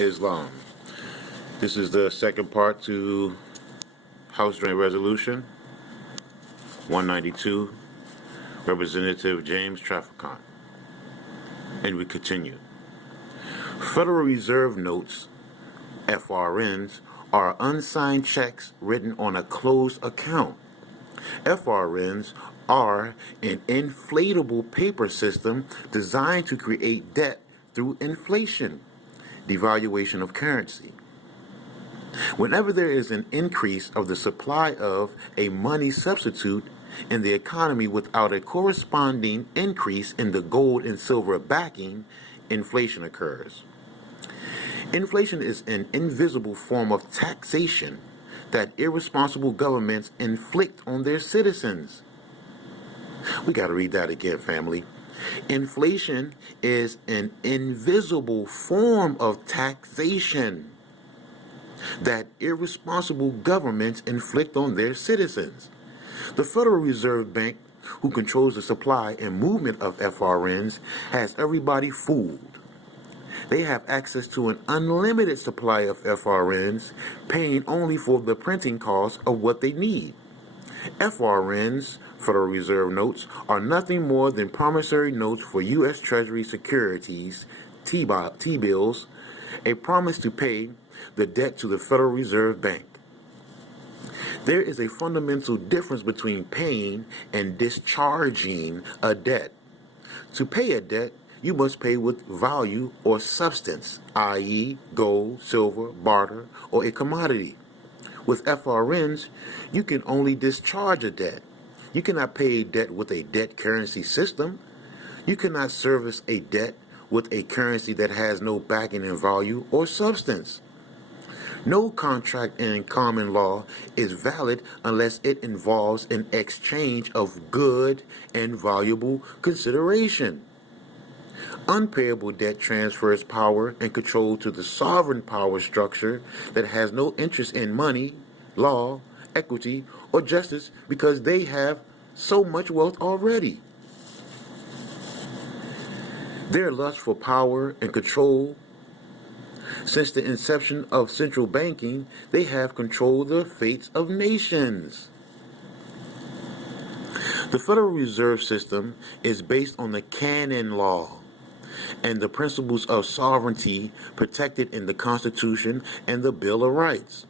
Islam. This is the second part to House Joint Resolution 192, Representative James Trafficant. And we continue. Federal Reserve notes, FRNs, are unsigned checks written on a closed account. FRNs are an inflatable paper system designed to create debt through inflation, devaluation of currency. Whenever there is an increase of the supply of a money substitute in the economy without a corresponding increase in the gold and silver backing, inflation occurs. Inflation is an invisible form of taxation that irresponsible governments inflict on their citizens. We got to read that again, family. Inflation is an invisible form of taxation that irresponsible governments inflict on their citizens. The Federal Reserve Bank, who controls the supply and movement of FRNs, has everybody fooled. They have access to an unlimited supply of FRNs, paying only for the printing costs of what they need. FRNs, Federal Reserve notes, are nothing more than promissory notes for U.S. Treasury securities, T-bills, a promise to pay the debt to the Federal Reserve Bank. There is a fundamental difference between paying and discharging a debt. To pay a debt, you must pay with value or substance, i.e., gold, silver, barter, or a commodity. With FRNs, you can only discharge a debt. You cannot pay a debt with a debt currency system. You cannot service a debt with a currency that has no backing in value or substance. No contract in common law is valid unless it involves an exchange of good and valuable consideration. Unpayable debt transfers power and control to the sovereign power structure that has no interest in money, law, equity, or justice because they have so much wealth already. Their lust for power and control, since the inception of central banking, they have controlled the fates of nations. The Federal Reserve System is based on the canon law and the principles of sovereignty protected in the Constitution and the Bill of Rights.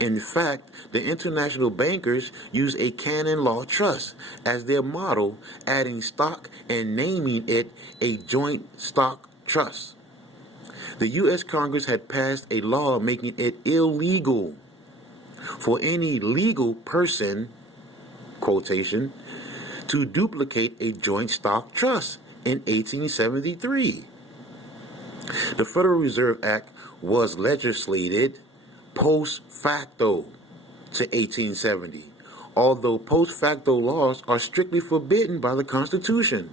In fact, the international bankers use a canon law trust as their model, adding stock and naming it a joint stock trust. The U.S. Congress had passed a law making it illegal for any legal person, quotation, to duplicate a joint stock trust in 1873. The Federal Reserve Act was legislated post facto to 1870, although post facto laws are strictly forbidden by the Constitution.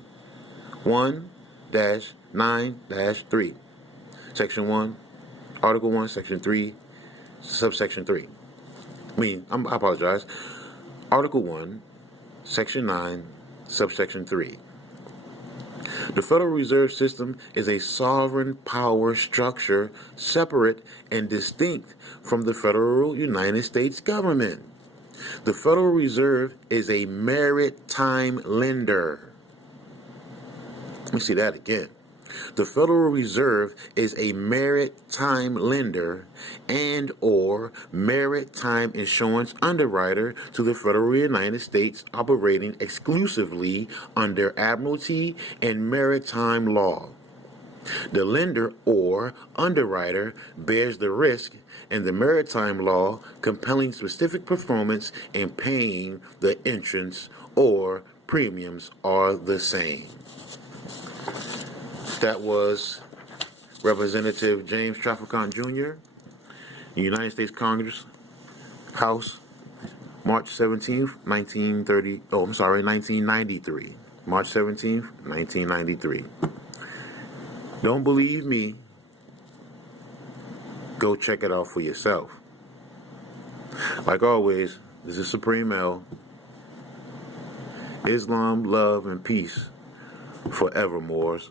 1-9-3. Section 1, Article 1, Section 3, Subsection 3. I apologize. Article 1, Section 9, Subsection 3. The Federal Reserve System is a sovereign power structure separate and distinct from the federal United States government. The Federal Reserve is a maritime lender. Let me see that again. The Federal Reserve is a maritime lender and or maritime insurance underwriter to the federal United States, operating exclusively under admiralty and maritime law. The lender or underwriter bears the risk, and the maritime law compelling specific performance and paying the entrance or premiums are the same. That was Representative James Trafficant Jr., United States Congress, House, March 17th, 1993. March 17th, 1993. Don't believe me? Go check it out for yourself. Like always, this is Supreme L. Islam, love, and peace forevermores.